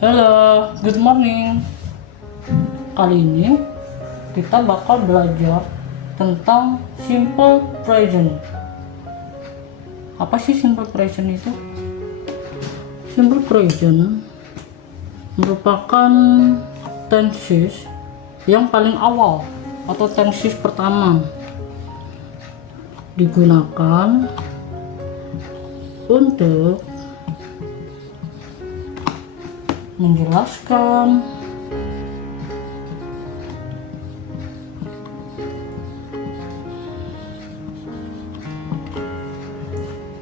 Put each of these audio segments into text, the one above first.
Halo, good morning. Kali ini kita bakal belajar tentang simple present. Apa sih simple present itu? Simple present merupakan tenses yang paling awal atau tenses pertama digunakan untuk menjelaskan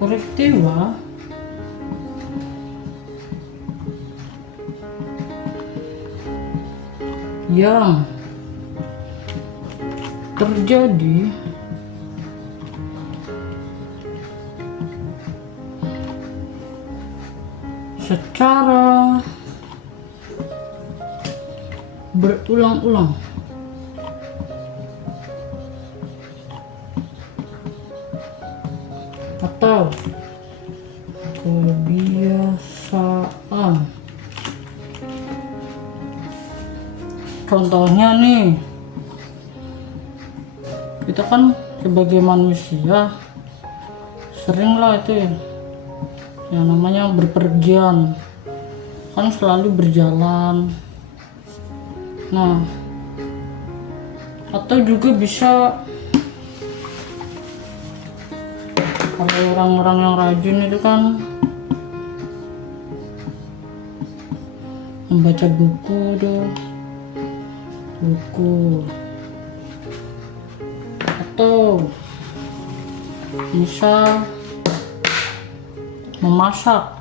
peristiwa yang terjadi secara berulang-ulang atau kebiasaan. Contohnya nih, kita kan sebagai manusia seringlah itu yang namanya berpergian, kan selalu berjalan. Nah, atau juga bisa kalau orang-orang yang rajin itu kan membaca buku atau misal memasak.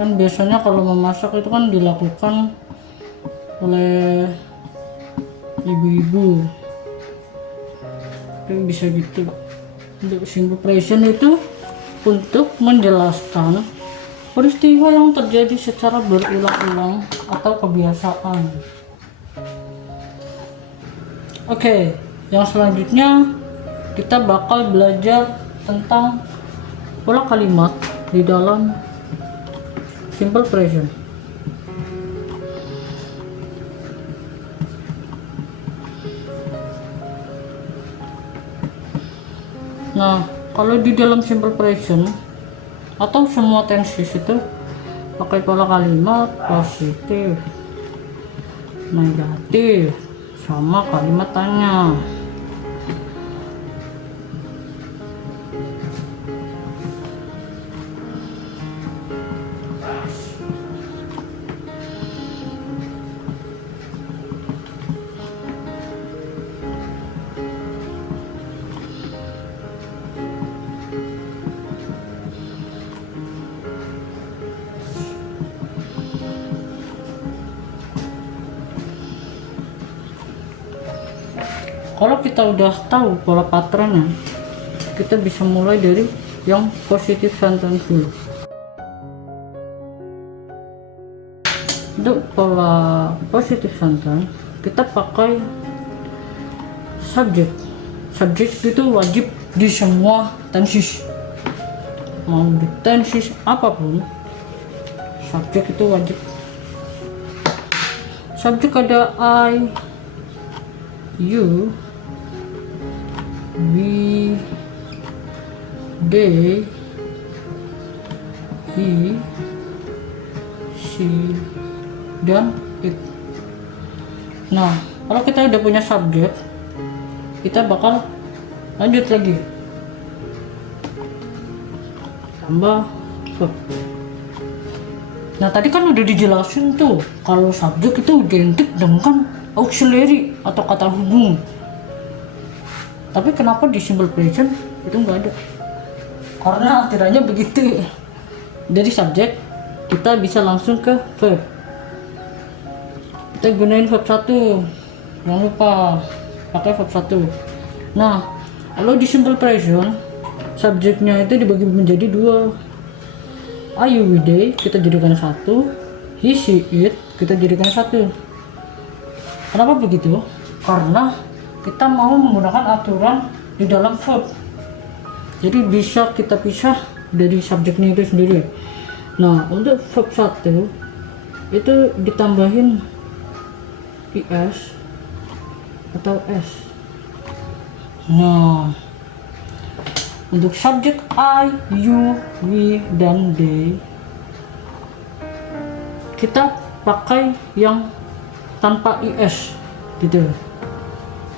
Kan biasanya kalau memasak itu kan dilakukan oleh ibu-ibu, itu bisa gitu. Untuk simple present itu untuk menjelaskan peristiwa yang terjadi secara berulang-ulang atau kebiasaan. Oke, yang selanjutnya kita bakal belajar tentang pola kalimat di dalam simple present. Nah, kalau di dalam simple present atau semua tenses itu pakai pola kalimat positif, negatif, sama kalimat tanya. Kalau kita udah tahu pola patternnya, kita bisa mulai dari yang positive sentence dulu. Untuk pola positive sentence, kita pakai subjek. Subjek itu wajib di semua tenses. Mau di tenses apapun, subjek itu wajib. Subjek ada I, you, we, they, he, she, dan it. Nah, kalau kita udah punya subjek, kita bakal lanjut lagi tambah verb. Nah, tadi kan udah dijelasin tuh kalau subjek itu identik dengan auxiliary atau kata hubung. Tapi kenapa di simple present itu enggak ada? Karena aturannya begitu. Dari subjek kita bisa langsung ke verb. Kita gunain verb 1. Jangan lupa pakai verb 1. Nah, kalau di simple present subjeknya itu dibagi menjadi 2. Are you with they kita jadikan 1, he, she, it kita jadikan satu. Kenapa begitu? Karena kita mau menggunakan aturan di dalam verb. Jadi bisa kita pisah dari subjeknya itu sendiri. Nah, untuk verb 1 itu ditambahin is atau s. Nah, untuk subjek I, you, we, dan they kita pakai yang tanpa is gitu.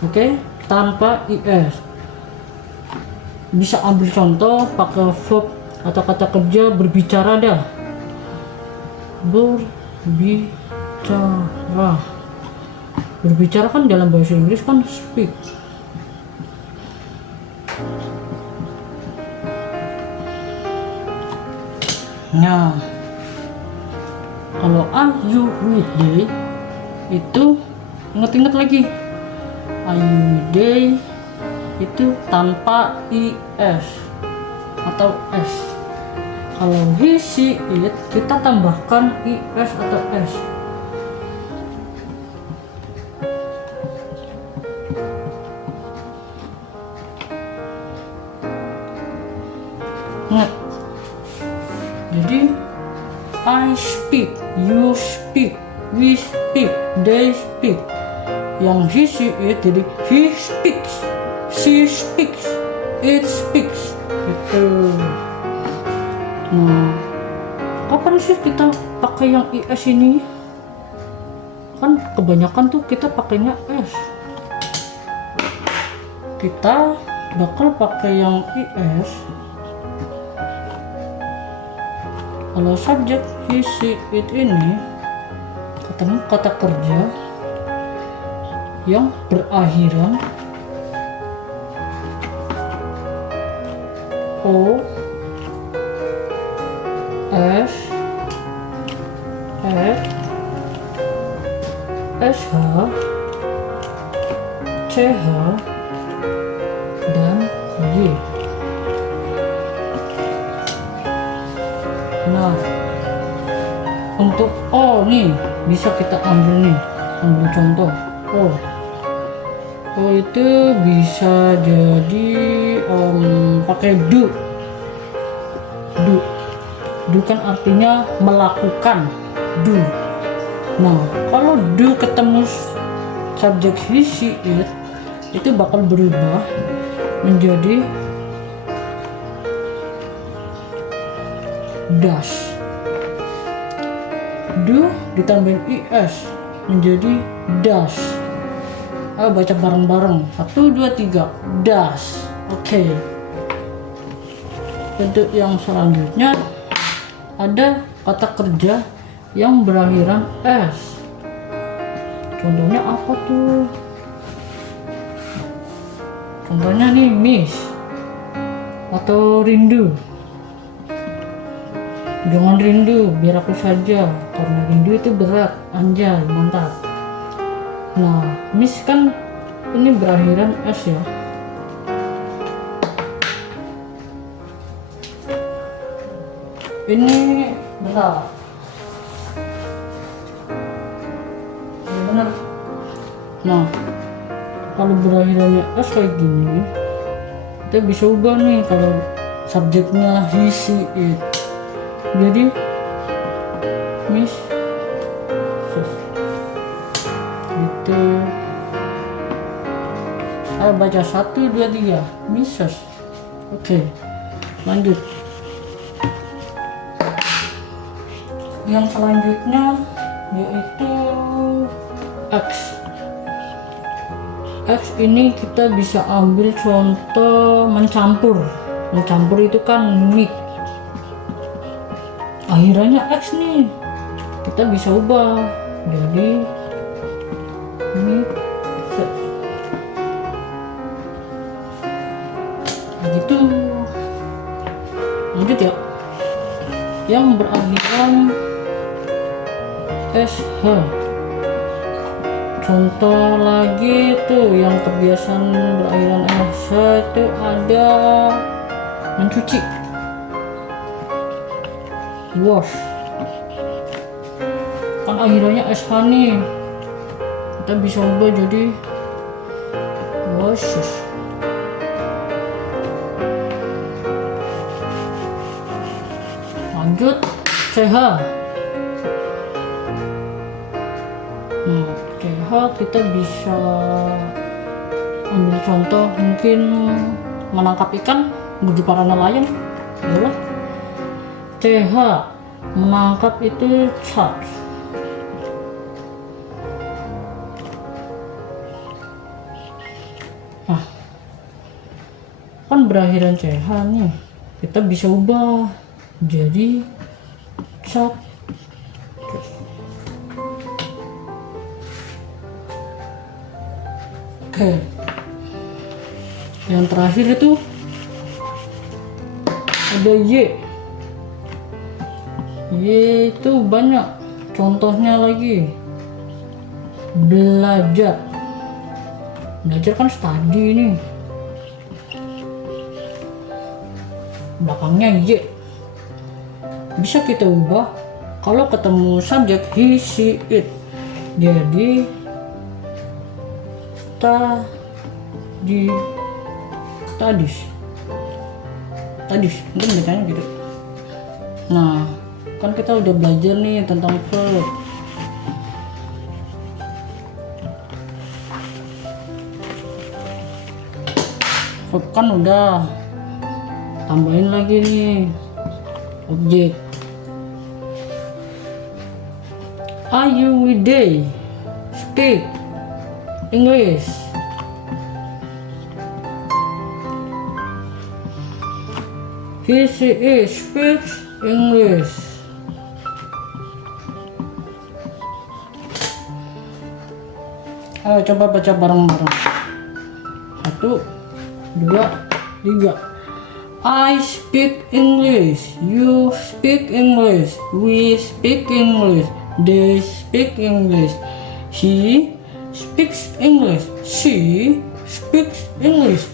Oke, tanpa is. Bisa ambil contoh pakai verb atau kata kerja berbicara dah. Berbicara. Berbicara kan dalam bahasa Inggris kan speak. Nah, kalau are you with they itu ingat-ingat lagi, are you with they itu tanpa is atau s. Kalau he, she, it kita tambahkan is atau s. Ingat. Jadi I speak, you speak, we speak, they speak. Yang he, she, it jadi he speaks, she speaks, it speaks gitu. Nah, kapan sih kita pakai yang is ini? Kan kebanyakan tuh kita pakainya s. Kita bakal pakai yang is kalau subjek he, she, it ini ketemu kata kerja yang berakhiran o, s, sh, ch, dan y. Nah, untuk O nih bisa kita ambil contoh O. O itu bisa jadi pakai do. Do kan artinya melakukan, do. Nah, kalau do ketemu subjek he, she, it itu bakal berubah menjadi does. Do ditambahin is menjadi does. Ayo baca bareng-bareng. 1, 2, 3. Does. Oke. Untuk yang selanjutnya ada kata kerja yang berakhiran s. Contohnya apa tuh? Contohnya nih miss atau rindu. Jangan rindu, biar aku saja, karena rindu itu berat. Anjay, mantap. Nah, miss kan ini berakhiran s ya. Ini benar. Ini benar. Nah, kalau berakhirannya s kayak gini, kita bisa ubah nih kalau subjeknya he, she, it. Jadi miss gitu. Ayo baca 1, 2, 3. Misses. Oke, lanjut. Yang selanjutnya yaitu X. X ini kita bisa ambil contoh mencampur. Mencampur itu kan mix. Akhirannya X nih, kita bisa ubah jadi mix gitu. Lanjut ya, yang berakhiran sh. Contoh lagi tuh yang kebiasaan berakhiran sh itu ada mencuci, wash, akhirannya SH nih, kita bisa ubah jadi Wosus. Lanjut CH. CH kita bisa ambil contoh, mungkin menangkap ikan bagi para nelayan. Yalah, CH menangkap itu catch. Nah, kan berakhiran CH nih, kita bisa ubah jadi catch. Oke, yang terakhir itu ada Y. Y itu banyak contohnya lagi. Belajar kan study nih, belakangnya Y. Bisa kita ubah kalau ketemu subjek he, she, it, jadi tadis mungkin bacanya gitu. Nah, kan kita udah belajar nih tentang verb. Verb kan udah, tambahin lagi nih objek. Are you weekday speak English? He, she, it speaks English. Ayo coba baca bareng-bareng. 1, 2, 3. I speak English. You speak English. We speak English. They speak English. He speaks English. She speaks English.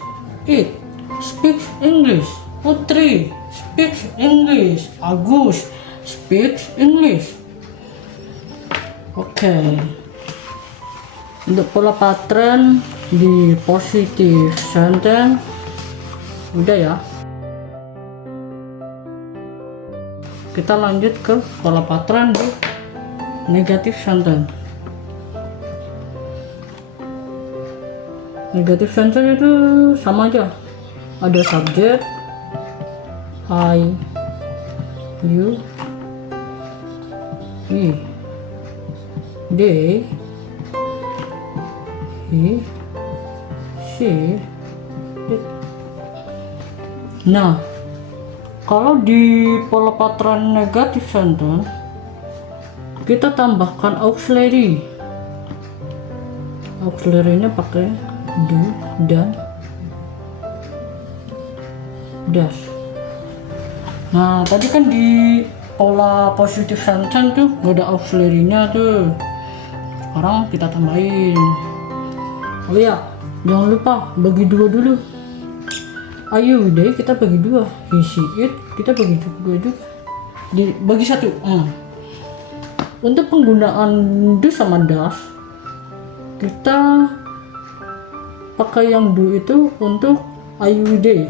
It speaks English. Putri speaks English. Agus speaks English. Oke. Untuk pola patron di positive sentence udah ya. Kita lanjut ke pola patron di negative sentence. Negative sentence itu sama aja, ada subjek I, you, he, they, he, she, it. Nah, kalau di pola patron negative sentence kita tambahkan auxiliary. Auxiliary-nya pakai do dan does. Nah, tadi kan di pola positive sentence tuh gak ada auxiliary-nya tuh. Sekarang kita tambahin. Oh iya, jangan lupa bagi dua dulu. Ayo deh, kita bagi dua. He, she, it kita bagi dua juga. Bagi satu. Untuk penggunaan do sama does, kita pakai yang do itu untuk ayu day.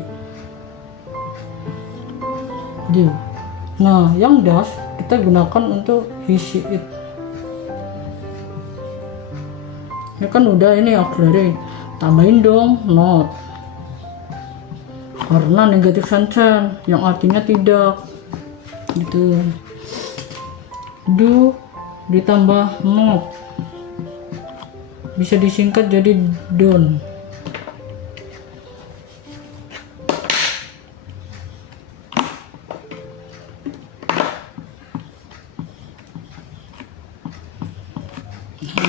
Nah, yang does kita gunakan untuk he, she, it. Ya kan udah ini auxiliary. Tambahin dong not. Karena negative sentence yang artinya tidak. Gitu. Do ditambah not. Bisa disingkat jadi don't.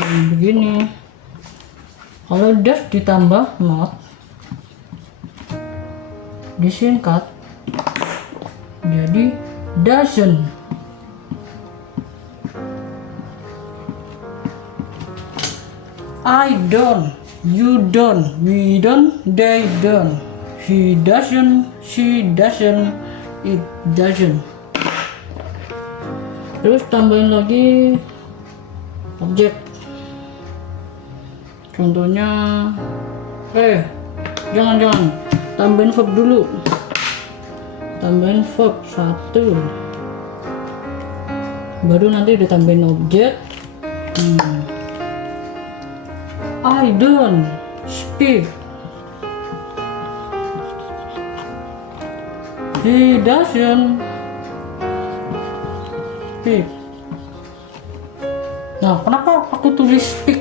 Begini, kalau does ditambah not disingkat jadi doesn't. I don't, you don't, we don't, they don't, he doesn't, she doesn't, it doesn't. Terus tambahin lagi objek. Contohnya, jangan tambahin verb dulu. Tambahin verb 1, baru nanti ditambahin objek. I don't speak. He doesn't speak. Nah, kenapa aku tulis speak,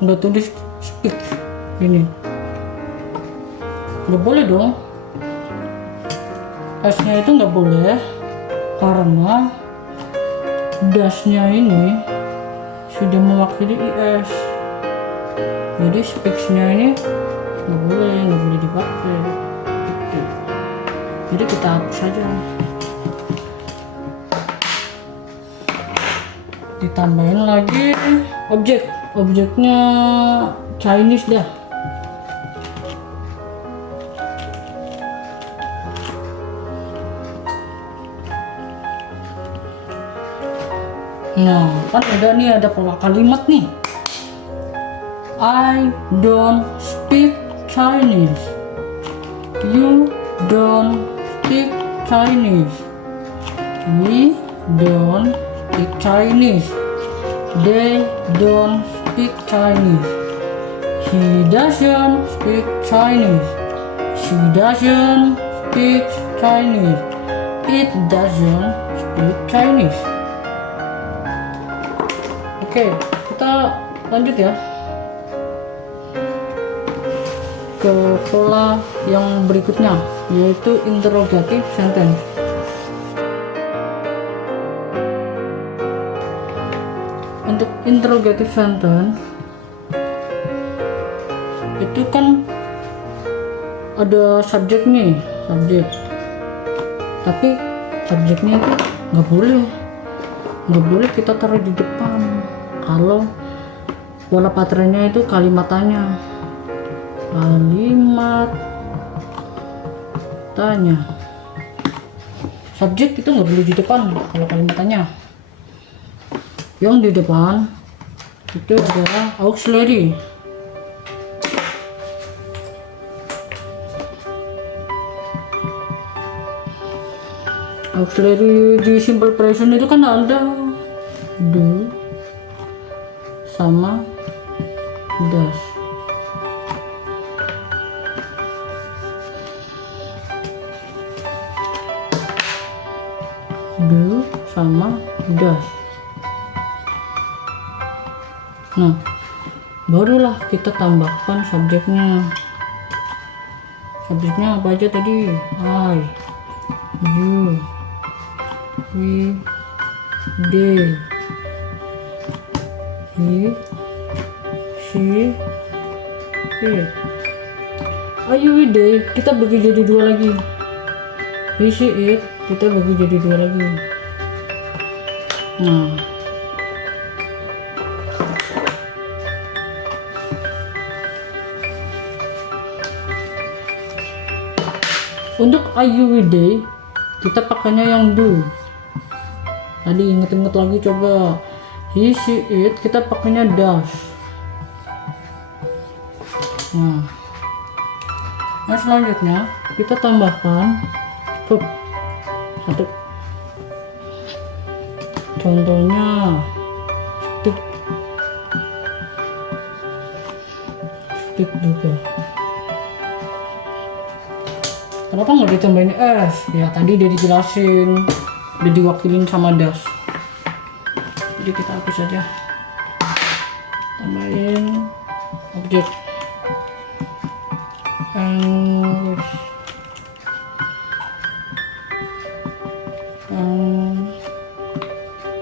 nggak tulis speak ini? Nggak boleh dong. S-nya itu nggak boleh karena das-nya ini sudah mewakili IS. Jadi speaks-nya ini nggak boleh dipakai. Gitu. Jadi kita hapus saja. Ditambahin lagi objeknya Chinese dah. Nah, kan ada pola kalimat nih. I don't speak Chinese. You don't speak Chinese. We don't speak Chinese. They don't speak Chinese. He doesn't speak Chinese. She doesn't speak Chinese. It doesn't speak Chinese. Oke, kita lanjut ya ke pola yang berikutnya, yaitu interrogative sentence. Untuk interrogative sentence itu kan ada subjek, tapi subjeknya itu nggak boleh kita taruh di depan. Kalau pola patternnya itu kalimat tanya, subjek itu nggak boleh di depan. Kalau kalimat tanya, yang di depan itu adalah auxiliary. Auxiliary di simple present itu kan ada do sama does. Do sama does. Nah, barulah kita tambahkan subjeknya. Subjeknya apa aja tadi? I, you, we, they, he, she, it. You, we, they kita bagi jadi dua lagi. He, she, it kita bagi jadi dua lagi. Nah, untuk you, we, they kita pakainya yang do. Tadi inget-inget lagi coba. He, she, it kita pakainya does. Nah, selanjutnya kita tambahkan verb 1. Contohnya speak juga. Kenapa nggak ditambahin s? Ya tadi udah dijelasin, udah diwakilin sama das. Jadi kita hapus saja. Tambahin objek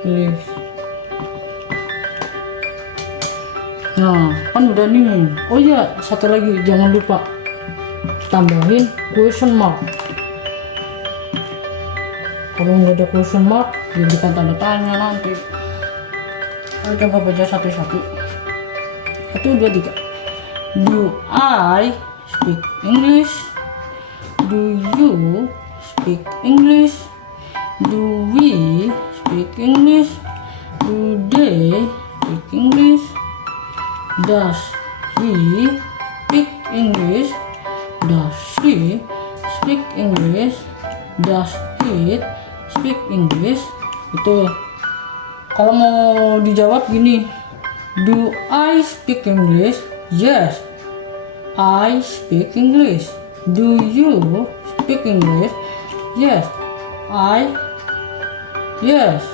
English. Nah, kan udah nih. Oh iya, satu lagi jangan lupa tambahin question mark. Kalau nggak ada question mark, jadikan tanda tanya nanti. Ayo coba baca satu-satu. 1, 2, 3. Do I speak English? Do you speak English? Do we speak English? Do they speak English? Does he speak English? Does she speak English? Does it speak English? Itu kalau mau dijawab gini, do I speak English? Yes, I speak English. Do you speak English? Yes, yes,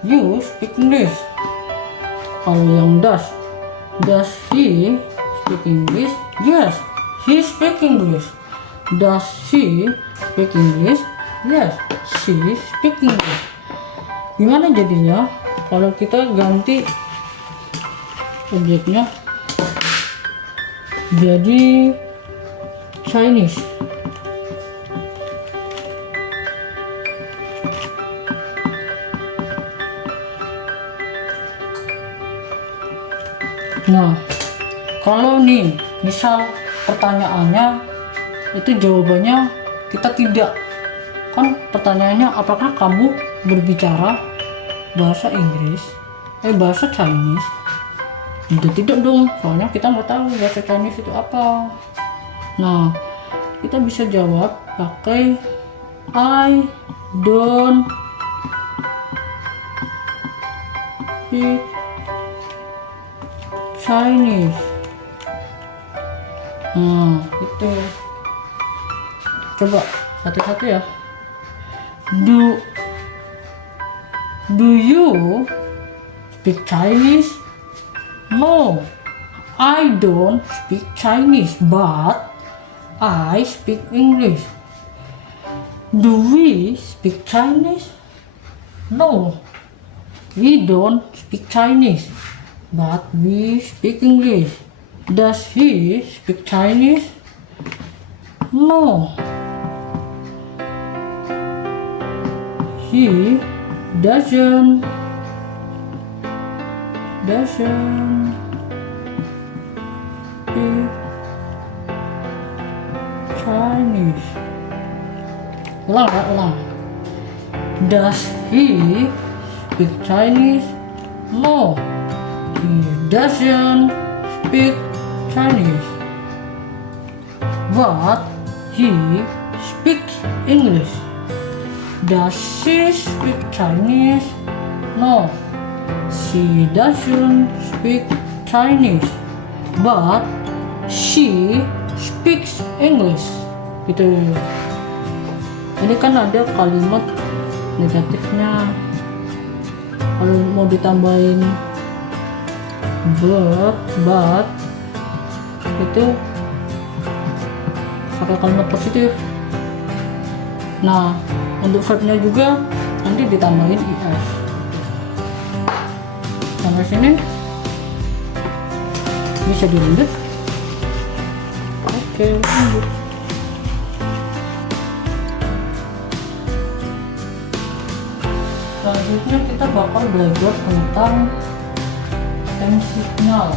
you speak English. Kalau yang does he speak English? Yes, he speak English. Does she speak English? Yes, she speak English. Gimana jadinya kalau kita ganti objeknya jadi Chinese? Nah, kalau nih misal pertanyaannya itu jawabannya kita tidak, kan pertanyaannya apakah kamu berbicara bahasa Inggris, bahasa Chinese? Tidak dong, soalnya kita nggak tahu bahasa Chinese itu apa. Nah, kita bisa jawab pakai I don't speak Chinese. Nah, itu. Coba satu-satu ya. Do you speak Chinese? No, I don't speak Chinese, but I speak English. Do we speak Chinese? No, we don't speak Chinese, but we speak English. Does he speak Chinese? No, he doesn't speak Chinese. Ulang. Does he speak Chinese? No, he doesn't speak Chinese, but he speaks English. Does she speak Chinese? No, she doesn't speak Chinese, but she speaks English. Gitu. Ini kan ada kalimat negatifnya. Kalau mau ditambahin but itu pakai kalimat positif. Nah, untuk verbnya juga nanti ditambahin is. Sampai sini bisa dilanjut. Oke, lanjut. Selanjutnya kita bakal belajar tentang time signal.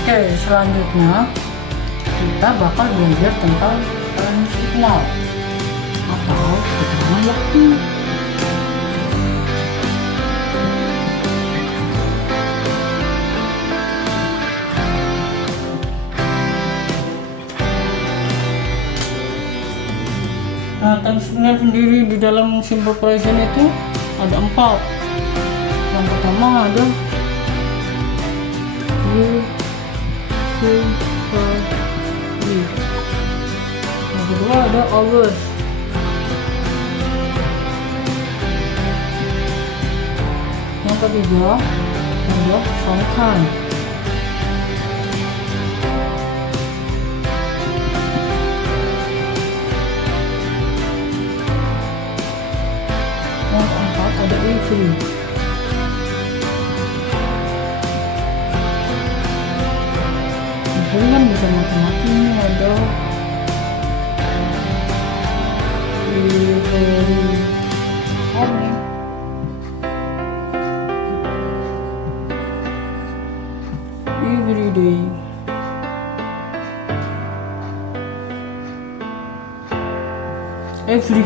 Oke, selanjutnya kita bakal belajar tentang time signal atau hitungan waktu. Nah, time signal sendiri di dalam simple present itu ada 4. Yang pertama ada yang kedua ada hours. Yang ketiga ada sometimes. Yang keempat ada every. Ini kan bisa mati-mati, ini ada early morning. Every day. Every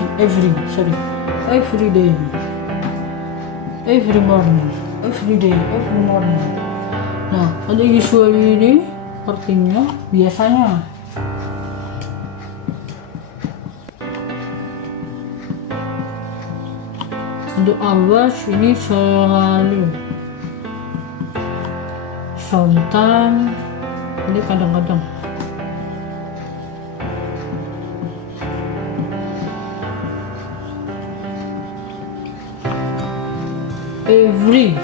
day, every morning, every day, every morning. Nah, ada usually ini artinya biasanya. Untuk always ini selalu. Sometimes ini kadang-kadang. Every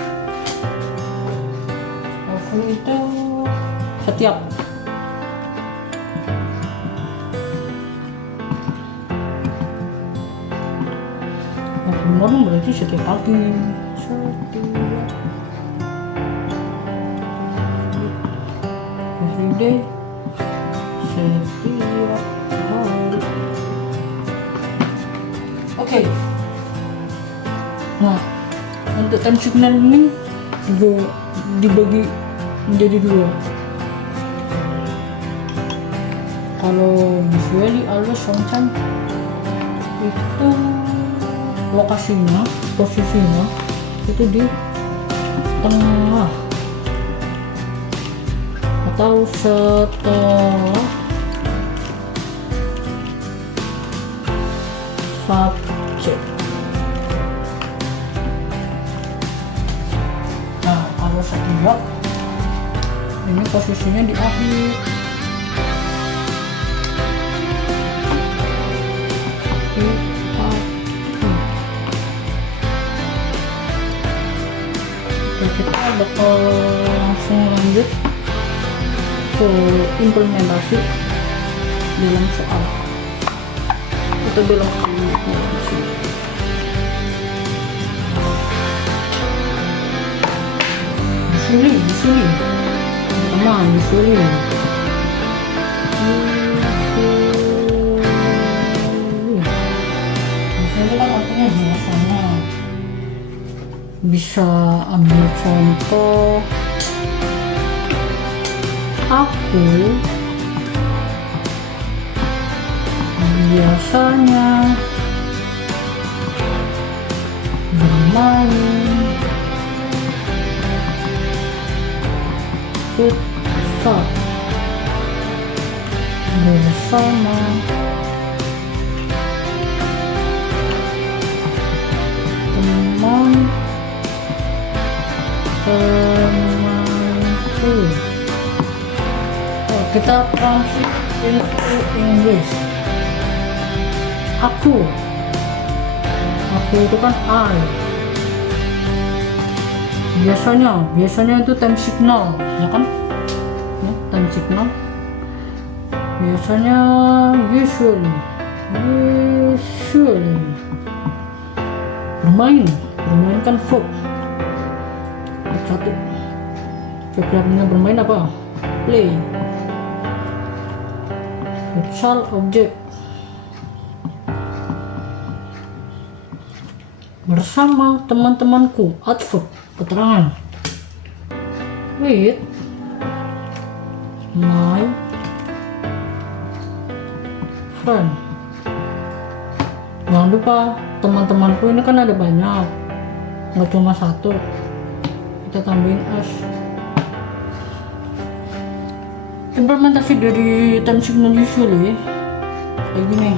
itu setiap. Every morning berarti setiap pagi. Every day, setiap hari. Oke. Nah, untuk time signal ini juga dibagi menjadi dua. Kalau usually, always, sometimes itu lokasinya, posisinya itu di tengah atau setelah subjek. Nah, kalau setiap ini posisinya di akhir. Kita bakal langsung lanjut ke implementasi dalam soal atau dalam usually teman usually kan artinya biasanya. Bisa ambil contoh, aku biasanya bermain futsal bersama temanku. Kita translate into English. Aku itu kan I. Biasanya itu time signal, ya kan? Ya, time signal. Biasanya usually bermain kan verb. Satu verb-nya bermain apa? Play. Futsal objek. Bersama teman-temanku, adverb, keterangan. With my friend. Jangan lupa teman-temanku ini kan ada banyak, nggak cuma satu. Kita tambahin s. Implementasi dari time signal usually kayak gini.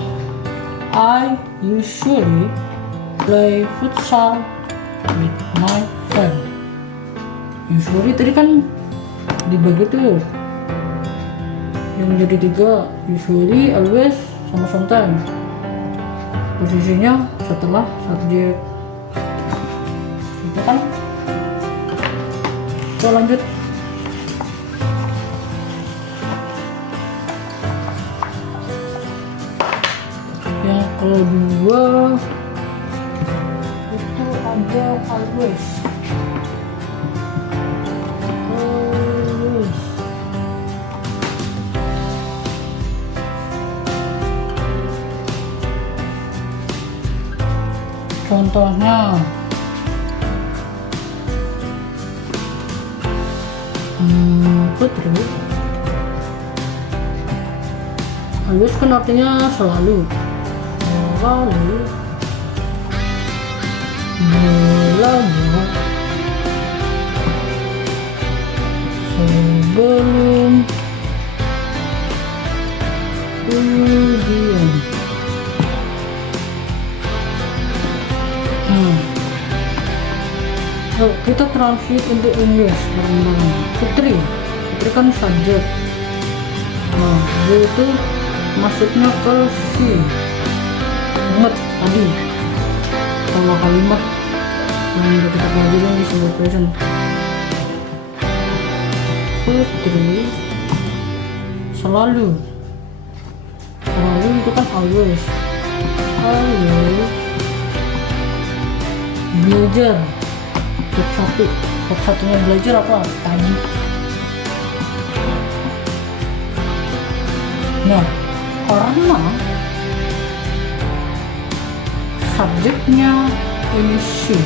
I usually play futsal with my friend. Usually tadi kan dibagi tuh yang jadi 3, usually, always, sama sometimes. Posisinya setelah subjek. Itu kan. Kita lanjut. Yang kedua itu ada always. Contohnya Putri. Always kan artinya selalu. Selalu. Belajar sebelum ujian. So, kita translate into English bareng-bareng. Putri kan subjek. Nah, dia itu masuknya ke si. Ingat tadi pola kalimat yang udah kita pelajarin di sebuah present. Putri selalu itu kan always belajar. Satunya belajar apa? Tadi. Nah, karena subjeknya ini she,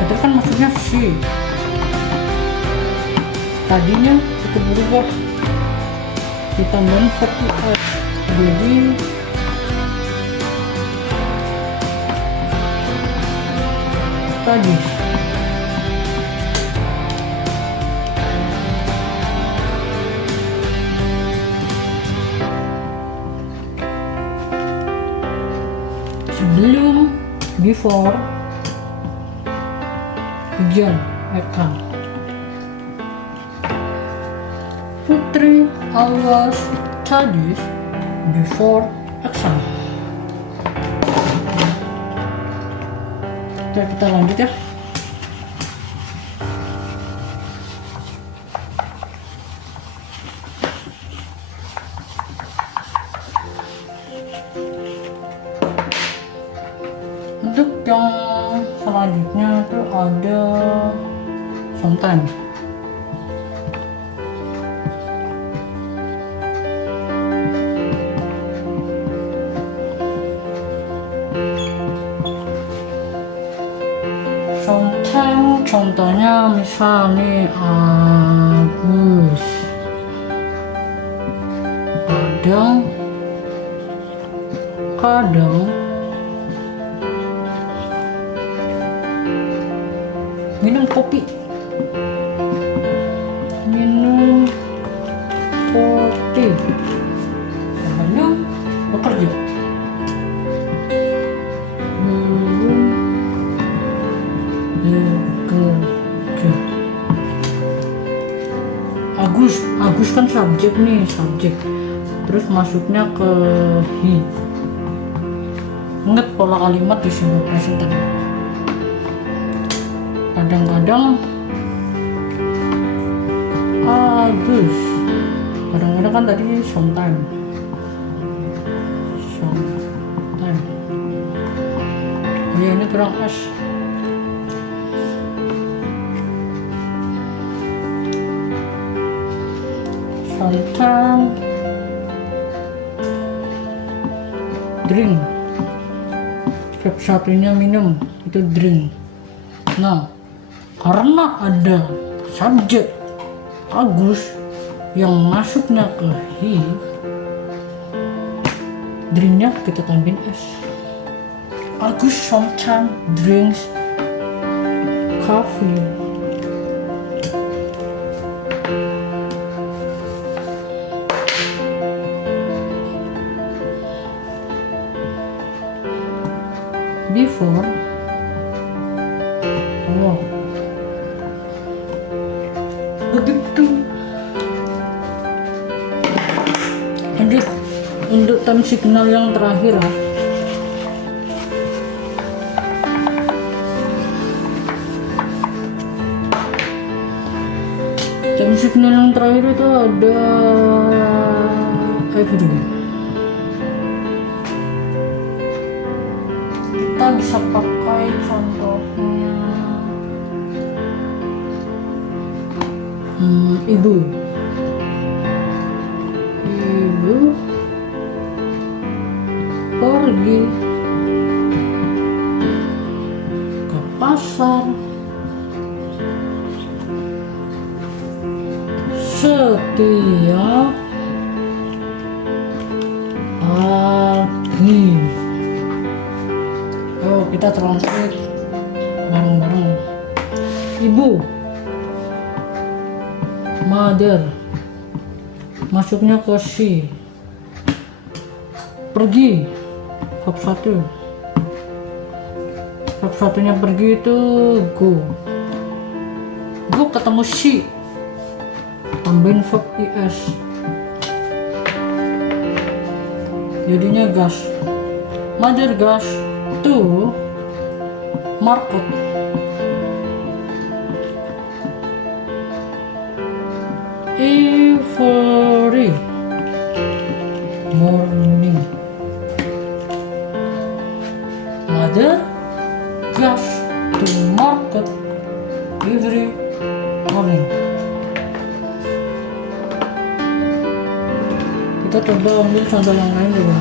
itu kan maksudnya she. Tadinya itu berubah ditambahin verb s, jadi tadi sebelum before ujian akan. Putri always studies before exam. Kita lanjut ya. Untuk yang selanjutnya itu ada sometimes. Sometimes contohnya misalnya Agus kadang minum kopi sebelum bekerja. Agus kan subjek nih, terus masuknya ke he. Ingat pola kalimat di simple present tadi. Kadang-kadang Agus, kadang-kadang kan tadi sometimes. Oh ya, ini kurang s. Sometimes drink, verb satunya minum, itu drink. Nah, karena ada subjek Agus yang masuknya ke he, drinknya kita tambahin s. Agus sometimes drinks coffee. Before begitu. Lanjut untuk time signal yang terakhir ya. Time signal yang terakhir itu ada every. Kita bisa pakai contohnya ibu pergi dasar. Setiap pagi. Yuk kita translate bareng-bareng. Ibu, mother, masuknya ke si. Pergi, verb 1. Verb satunya pergi itu go. Go ketemu si, tambahin verb is, jadinya gas. Mother gas to market. Every morning. Mother goes to market every morning. Kita coba ambil contoh yang lain juga.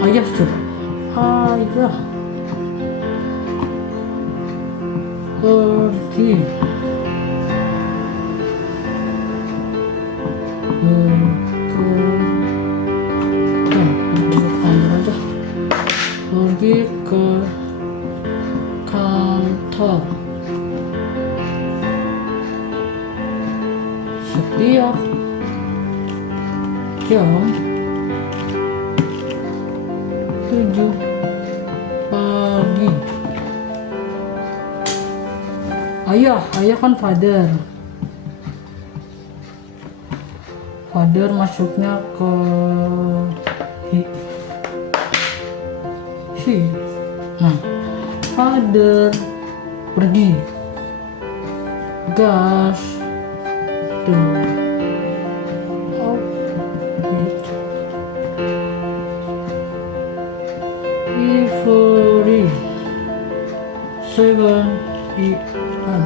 Ayah coba. Ayah pergi pergi ke kantor setiap jam 7 pagi. Ayah kan father. Father masuknya ke he. Nah, father pergi. Gas to outfit. Every 7 p.m.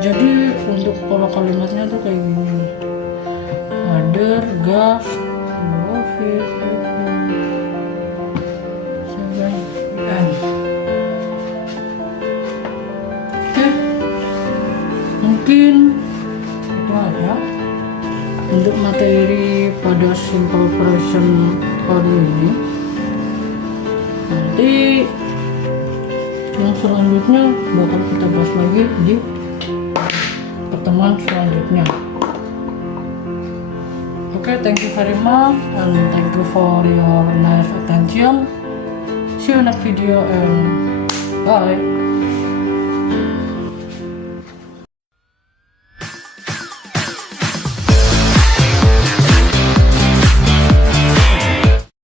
Jadi untuk pola kalimatnya tuh kayak gini. Mother gas to outfit 7 p.m. Oke, mungkin itu aja untuk materi pada simple present kali ini. Nanti yang selanjutnya bakal kita bahas lagi di pertemuan selanjutnya. Okay, thank you very much and thank you for your nice attention. See you next video and bye.